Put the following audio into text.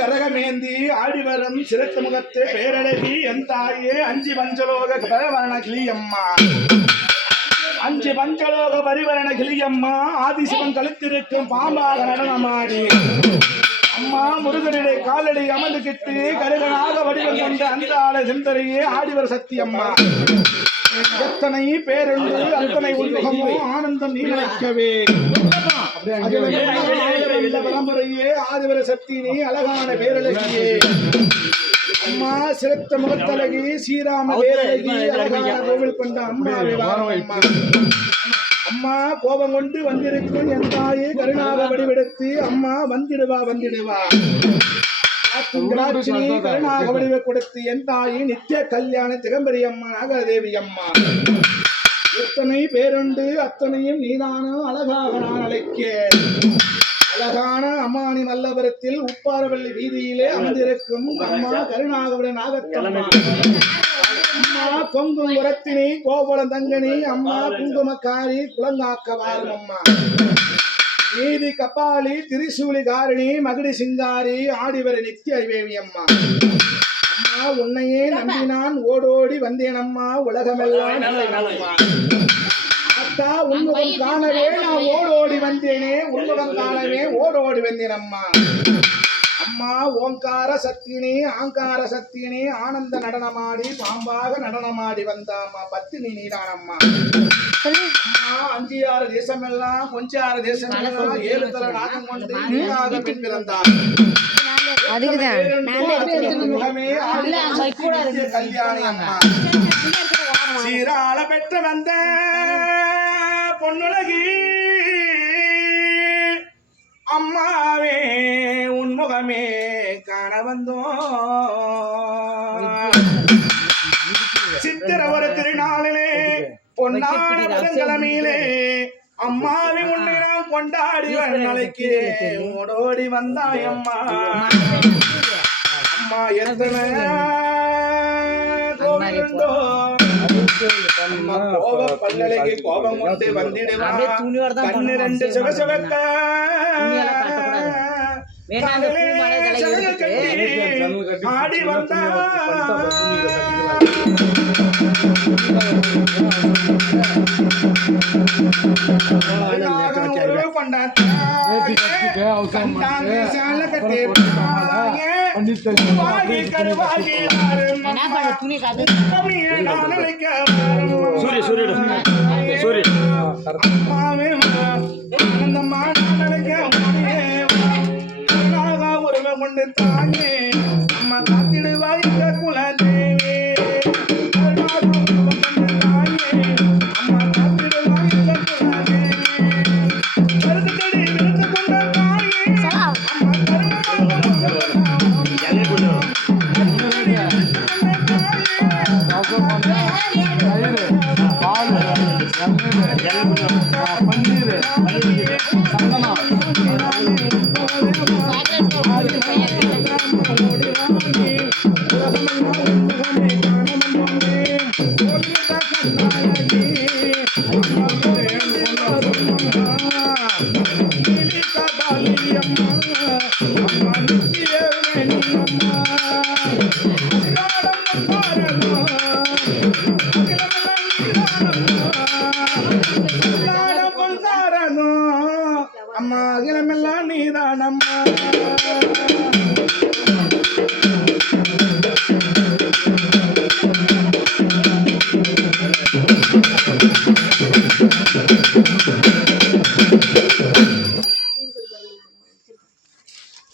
கரகமேந்தி ஆடி வரும் சிறத்த முகத்து பேரழகி என் தாயே அஞ்சி பஞ்சலோக பரவரண கிளியம்மா. அஞ்சு பஞ்சலோக பரிவரண கிளியம்மா ஆதிசிவன் கழுத்திருக்கும் பாம்பாக நடனமாடி. அம்மா முருகனுடைய காலடி அமர்ந்துகிட்டு கருகனாக வடிவம் கொண்ட அந்த ஆள செந்தரையே ஆடிவர் சக்தி அம்மா எத்தனை பேருந்து அத்தனை உலகமோ ஆனந்தம் நீ நினைக்கவே. இந்த பரம்பரையே ஆதிவர சக்தி நீ அழகான பேரழகியே. அம்மா சிறத்த முகத்தழகி ஸ்ரீராம பேரழகி அழகான கோவில் கொண்ட அம்மாவை வாரம் அம்மா கோபம் கொண்டு வந்திருக்கும் என் தாயே கருணாக வடிவெடுத்து அம்மா வந்திடுவா வந்திடுவா. கருணாக வடிவ கொடுத்து என் தாயே நித்திய கல்யாண திகம்பரி அம்மா நாகதேவி அம்மா. எத்தனை பேருண்டு அத்தனையும் நீதானோ அழகாக நான் அழைக்கேன். அழகான அம்மானி மல்லபுரத்தில் உப்பாரவள்ளி வீதியிலே அமர்ந்திருக்கும் அம்மா கருணாகவுடைய நாகத்தம்மா. அம்மா கொங்கும் உரத்தினி கோபுரம் தங்கனி அம்மா குங்குமக்காரி குளங்காக்க வாரும் அம்மா நீதி கபாலி திரிசூலி காரணி மகுடி சிங்காரி ஆடிவர நித்திய ஐவேவி அம்மா அம்மா உன்னையே நம்பினான் ஓடோடி வந்தேன் அம்மா உலகமெல்லாம் நல்ல அத்தா உன்முகம் காணவே நான் ஓடோடி வந்தேனே உன்முகம் காணவே ஓடோடி வந்தேன் அம்மா அம்மா ஓங்கார சக்தினி ஆங்கார சக்தினி ஆனந்த நடனமாடி பாம்பாக நடனமாடி வந்தாம்மா. பத்தினி நீதான் அம்மா அம்மா அஞ்சியாறு தேசமெல்லாம் கொஞ்சாறு தேசமெல்லாம் ஏழு தல நாகம் கொண்டு நீராக பெண் பிறந்தார். அதுக்குதான். முகமே ஆடி கல்யாணி அம்மா சீராள பெற்ற வந்த பொன்னுலகி. அம்மாவே உன் முகமே காண வந்தோம். சித்திர ஒரு திருநாளிலே பொன்னான புதன்கிழமையிலே அம்மாவை உன்னை நான் கொண்டாடி நாளைக்கு ஓடோடி வந்தாய் அம்மா. அம்மா எத்தனை கோவிலுண்டோ ಪಲ್ಲಳೆಗೆ ಕೋಪ ಮುಂದೆ ಬಂದಿಡುವ ಕಣ್ಣೆರண்டு ಸೊಗ ಸೊಗತ್ತ ಆಡಿ ಬಂದ ಕೊಂಡ ಕಟ್ಟಿ சூரிய சூரிய. சூரிய அகிலமெல்லாம்